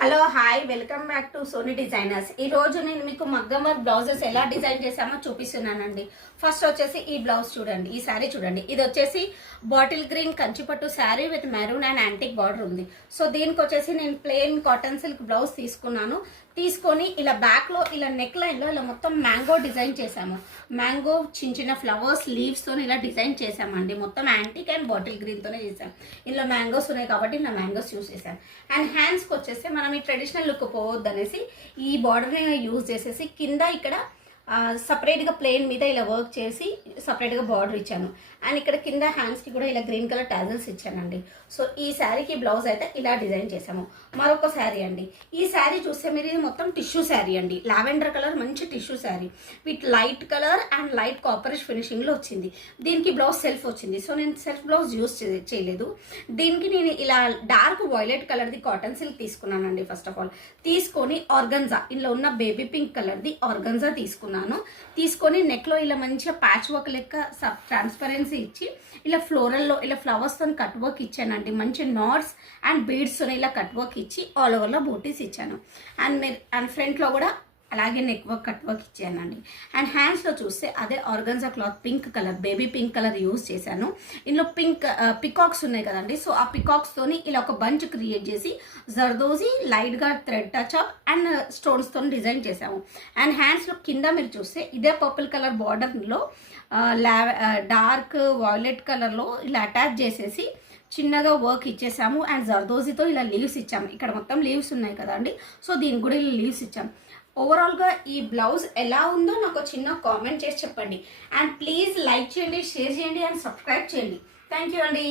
Hello hi welcome back to Sony designers. ఈ రోజు నేను మీకు మగ్గం వర్క్ బ్లౌజెస్ ఎలా డిజైన్ చేసామో చూపిస్తున్నానండి. ఫస్ట్ వచ్చేసి ఈ బ్లౌజ్ చూడండి, ఈ శారీ చూడండి. ఇది వచ్చేసి bottle green Kanchipattu sari with maroon and antique border ఉంది. సో దీనికి వచ్చేసి నేను ప్లెయిన్ కాటన్ సిల్క్ బ్లౌజ్ తీసుకొని ఇలా బ్యాక్ లో ఇలా నెక్ లైన్ లో ఇలా మొత్తం మ్యాంగో డిజైన్ చేసాము. మ్యాంగో చిన్న చిన్న ఫ్లవర్స్ లీవ్స్ తో ఇలా డిజైన్ చేసామండి. మొత్తం యాంటిక్ అండ్ బాటిల్ గ్రీన్ తోనే చేసాం. ఇలా మ్యాంగోస్ ఉన్నాయి కాబట్టి ఇలా మ్యాంగోస్ యూస్ చేసాం. అండ్ హ్యాండ్స్ కి వచ్చేసి మనం ఈ ట్రెడిషనల్ లుక్ పోవద్దు అనేసి ఈ బార్డర్ని యూజ్ చేసేసి కింద ఇక్కడ సపరేట్గా ప్లెయిన్ మీద ఇలా వర్క్ చేసి సపరేట్గా బార్డర్ ఇచ్చాను. అండ్ ఇక్కడ కింద హ్యాండ్స్కి కూడా ఇలా గ్రీన్ కలర్ టాజల్స్ ఇచ్చానండి. సో ఈ శారీకి బ్లౌజ్ అయితే ఇలా డిజైన్ చేసాము. మరొక శారీ అండి. ఈ శారీ చూస్తే మీరు ఇది మొత్తం టిష్యూ శారీ అండి. లావెండర్ కలర్ మంచి tissue sari with light colour and light copperish ఫినిషింగ్లో వచ్చింది. దీనికి బ్లౌజ్ సెల్ఫ్ వచ్చింది. సో నేను సెల్ఫ్ బ్లౌజ్ యూస్ చేయలేదు. దీనికి నేను ఇలా డార్క్ వైలెట్ కలర్ది కాటన్ సిల్క్ తీసుకున్నానండి. ఫస్ట్ ఆఫ్ ఆల్ తీసుకొని ఆర్గన్జా ఇందులో ఉన్న బేబీ పింక్ కలర్ది ఆర్గన్జా తీసుకొని నెక్లో ఇలా మంచిగా ప్యాచ్ వర్క్ లెక్క ట్రాన్స్పరెన్సీ ఇచ్చి ఇలా ఫ్లోరల్లో ఇలా ఫ్లవర్స్తో కట్ వర్క్ ఇచ్చానండి. మంచి నాట్స్ అండ్ బీడ్స్తో ఇలా కట్ వర్క్ ఇచ్చి ఆల్ ఓవర్లో బూటీస్ ఇచ్చాను. అండ్ ఫ్రంట్లో కూడా అలాగే నెక్ వర్క్ కట్ వర్క్ ఇచ్చానండి. అండ్ హ్యాండ్స్లో చూస్తే అదే organza cloth pink colour baby pink colour use చేశాను. ఇందులో పికాక్స్ ఉన్నాయి కదండి. సో ఆ పికాక్స్తోని ఇలా ఒక బంచ్ క్రియేట్ చేసి జర్దోజీ లైట్గా థ్రెడ్ టచ్ అప్ అండ్ స్టోన్స్తో డిజైన్ చేసాము. అండ్ హ్యాండ్స్లో కింద మీరు చూస్తే ఇదే పర్పుల్ కలర్ బార్డర్లో డార్క్ వాయిలెట్ కలర్లో ఇలా అటాచ్ చేసేసి చిన్నగా వర్క్ ఇచ్చేసాము. అండ్ జర్దోజీతో ఇలా లీవ్స్ ఇచ్చాము. ఇక్కడ మొత్తం లీవ్స్ ఉన్నాయి కదండి. సో దీనికి కూడా ఇలా లీవ్స్ ఇచ్చాము. ఓవరాల్గా ఈ బ్లౌజ్ ఎలా ఉందో నాకు చిన్న కామెంట్ చేసి చెప్పండి. అండ్ ప్లీజ్ లైక్ చేయండి, షేర్ చేయండి అండ్ సబ్స్క్రైబ్ చేయండి. థ్యాంక్ యూ అండి.